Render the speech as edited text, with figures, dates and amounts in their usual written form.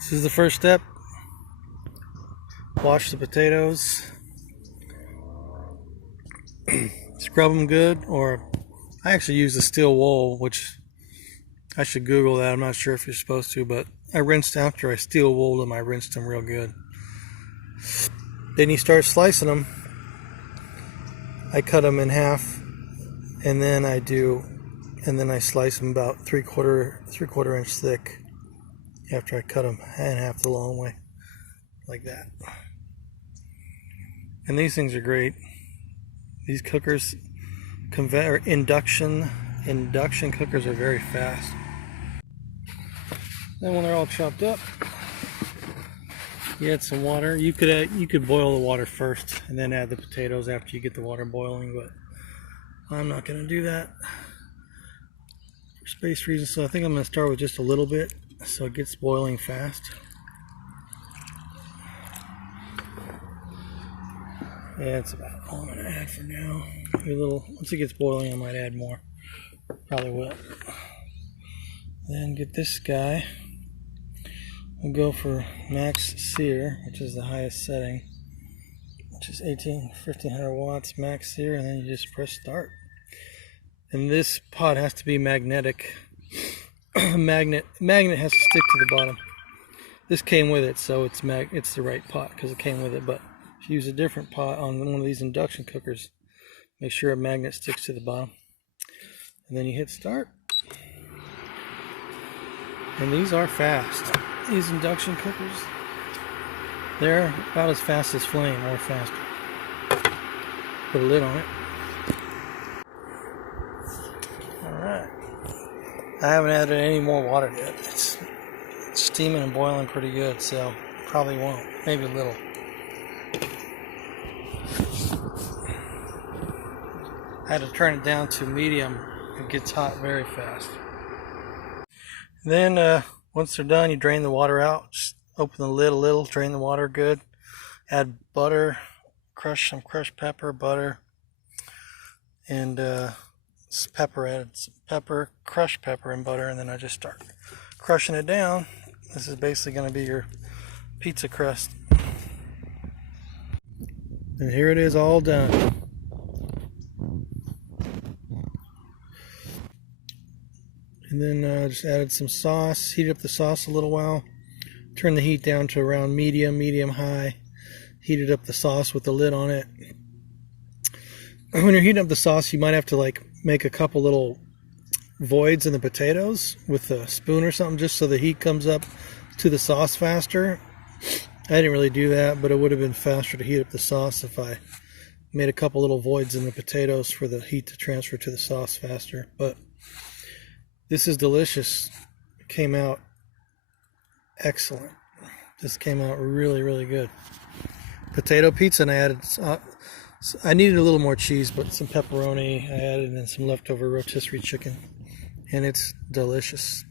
This is the first step. Wash the potatoes. Scrub them good, or I actually use the steel wool, which I should Google that. I'm not sure if you're supposed to, but I rinsed after I steel wooled them. I rinsed them real good. Then you start slicing them. I cut them in half, and then I slice them about three quarter inch thick. After I cut them in half the long way, like that. And these things are great. These cookers, induction cookers, are very fast. Then when they're all chopped up, you add some water. You could boil the water first and then add the potatoes after you get the water boiling, but I'm not going to do that for space reasons. So I think I'm going to start with just a little bit so it gets boiling fast. Yeah, that's about all I'm going to add for now. Once it gets boiling, I might add more. Probably will. Then get this guy. We'll go for max sear, which is the highest setting, which is 1500 watts max sear, and then you just press start. And this pot has to be magnetic. Magnet has to stick to the bottom. This came with it, so it's the right pot because it came with it. But if you use a different pot on one of these induction cookers, make sure a magnet sticks to the bottom, and then you hit start. And these are fast. These induction cookers, they're about as fast as flame, or faster. Put a lid on it. Alright. I haven't added any more water yet. It's steaming and boiling pretty good, so probably won't. Maybe a little. I had to turn it down to medium. It gets hot very fast. Then once they're done, you drain the water out. Just open the lid a little, drain the water good. Add butter, some crushed pepper, butter, and pepper. Added some pepper, crushed pepper and butter, and then I just start crushing it down. This is basically going to be your pizza crust. And here it is, all done. And then just added some sauce, heated up the sauce a little while, turned the heat down to around medium high, heated up the sauce with the lid on it. When you're heating up the sauce, you might have to make a couple little voids in the potatoes with a spoon or something, just so the heat comes up to the sauce faster. I didn't really do that, but it would have been faster to heat up the sauce if I made a couple little voids in the potatoes for the heat to transfer to the sauce faster. But this is delicious. It came out excellent. This came out really good. Potato pizza, and I added, I needed a little more cheese, but some pepperoni I added, and some leftover rotisserie chicken. And it's delicious.